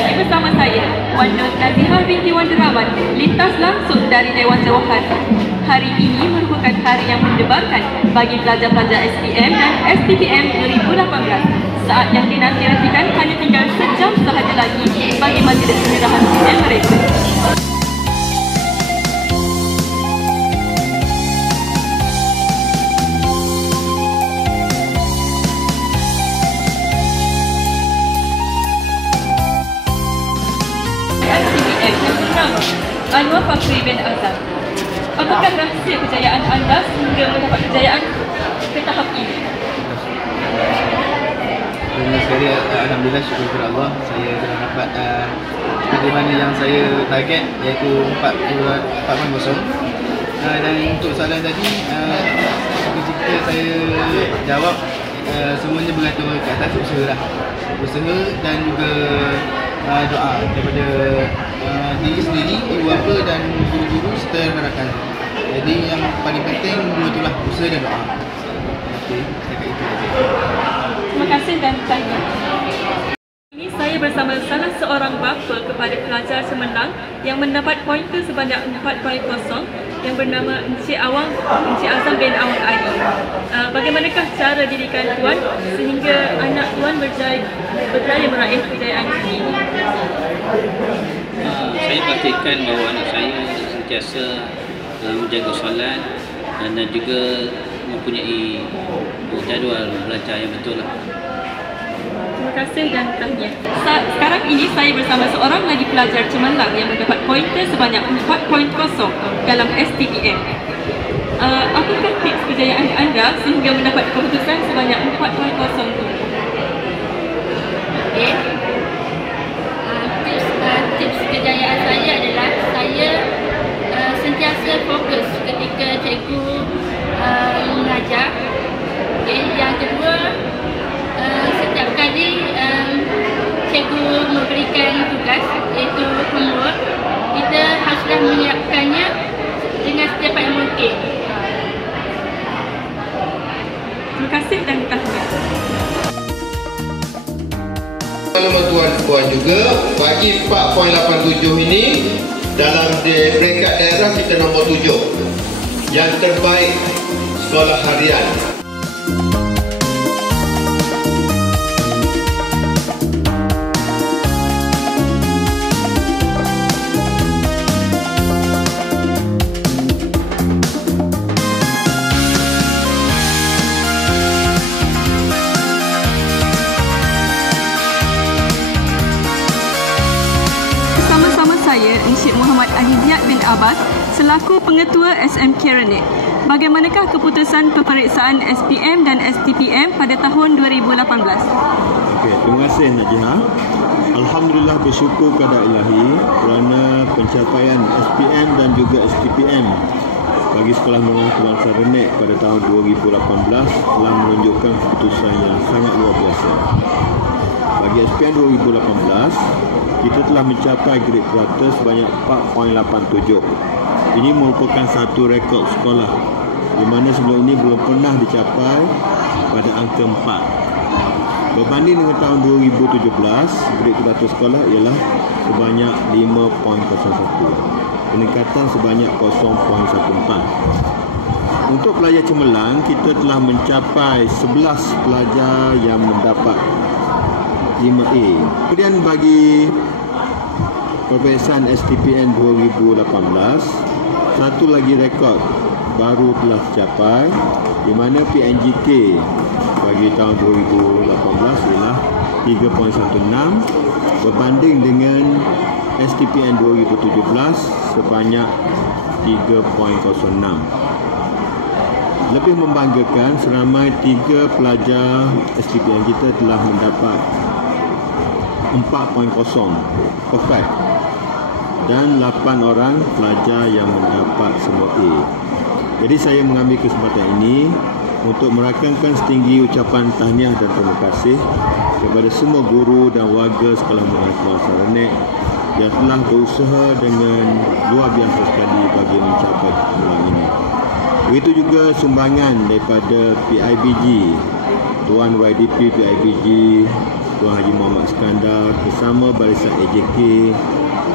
lagi bersama saya, Wan Nur Nazihah binti Wan Derawan, lintas langsung dari Dewan Jawahan. Hari ini merupakan hari yang mendebarkan bagi pelajar-pelajar SPM dan STPM 2018. Saat yang dinanti-nantikan hanya tinggal sejam sahaja lagi bagi majlis penyerahan sijil mereka. Anwar Fakri bin Azam. Apakah rahsia kejayaan anda sehingga mendapat kejayaan ke tahap ini? Terima kasih, alhamdulillah, syukur kepada Allah, saya telah dapat bagaimana yang saya target, iaitu 4.0. Dan untuk soalan tadi, jika saya jawab, semuanya bergantung ke atas usaha dan juga doa daripada diri sendiri, ibu bapa dan guru-guru serta rakan. Jadi yang paling penting dua itulah, usaha dan doa. Okey, setakat itu saja. Terima kasih dan tanya. Ini saya bersama salah seorang bapa kepada pelajar Semenang yang mendapat pointer sebanyak 4.0 yang bernama Encik Azam bin Awang Ali. Bagaimanakah cara didikan Tuan sehingga anak Tuan berjaya meraih kejayaan ini? Saya pastikan bahawa anak saya sentiasa menjaga solat dan juga mempunyai jadual belajar yang betul lah. Terima kasih dan tahniah. Sekarang ini saya bersama seorang lagi pelajar Cemerlang yang mendapat pointer sebanyak 4.0 dalam STPM. Apakah tips kejayaan anda sehingga mendapat keputusan sebanyak 4.0 itu? Okay. Tips kejayaan saya adalah saya sentiasa fokus ketika cikgu mengajar. Okay. Yang kedua, setiap kali cikgu memberikan tugas, iaitu homework, kita haruslah menyiapkannya dengan secepat yang mungkin. Terima kasih dan tahniah. Nama tuan-tuan juga, bagi 4.87 ini dalam peringkat daerah kita nombor 7 yang terbaik sekolah harian. Saya, Encik Muhammad Ahiziad bin Abbas, selaku Pengetua SMK Renek. Bagaimanakah keputusan peperiksaan SPM dan STPM pada tahun 2018? Okey, terima kasih Najihah. Alhamdulillah, bersyukur kepada Ilahi kerana pencapaian SPM dan juga STPM bagi Sekolah Menengah Kebangsaan Renek pada tahun 2018 telah menunjukkan keputusan yang sangat luar biasa. Bagi SPM 2018, kita telah mencapai grade purata sebanyak 4.87. Ini merupakan satu rekod sekolah di mana sebelum ini belum pernah dicapai pada angka 4. Berbanding dengan tahun 2017, grade purata sekolah ialah sebanyak 5.01. Peningkatan sebanyak 0.14. Untuk pelajar Cemerlang, kita telah mencapai 11 pelajar yang mendapat 5A. Kemudian bagi peperiksaan STPM 2018, satu lagi rekod baru telah tercapai di mana PNGK bagi tahun 2018 ialah 3.16 berbanding dengan STPM 2017 sebanyak 3.06. Lebih membanggakan, seramai 3 pelajar STPM kita telah mendapat 4.0 perfect dan 8 orang pelajar yang mendapat semua A. Jadi saya mengambil kesempatan ini untuk merakamkan setinggi ucapan tahniah dan terima kasih kepada semua guru dan warga Sekolah Menengah Kebangsaan Renek yang telah berusaha dengan luar biasa sekali bagi mencapai kemenangan ini. Begitu juga sumbangan daripada PIBG, Tuan YDP PIBG Tuan Haji Muhammad Iskandar bersama barisan AJK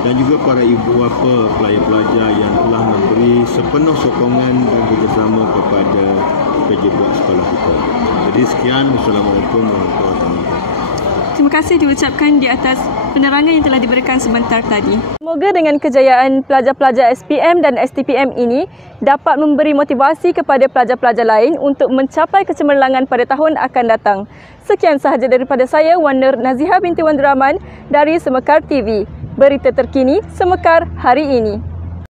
dan juga para ibu bapa pelajar-pelajar yang telah memberi sepenuh sokongan dan kerjasama kepada kerja buat sekolah kita. Jadi sekian, Wassalamualaikum warahmatullahi wabarakatuh. Terima kasih diucapkan di atas penerangan yang telah diberikan sebentar tadi. Semoga dengan kejayaan pelajar-pelajar SPM dan STPM ini dapat memberi motivasi kepada pelajar-pelajar lain untuk mencapai kecemerlangan pada tahun akan datang. Sekian sahaja daripada saya, Wan Nur Nazihah binti Wan Rahman dari Semekar TV. Berita terkini Semekar hari ini.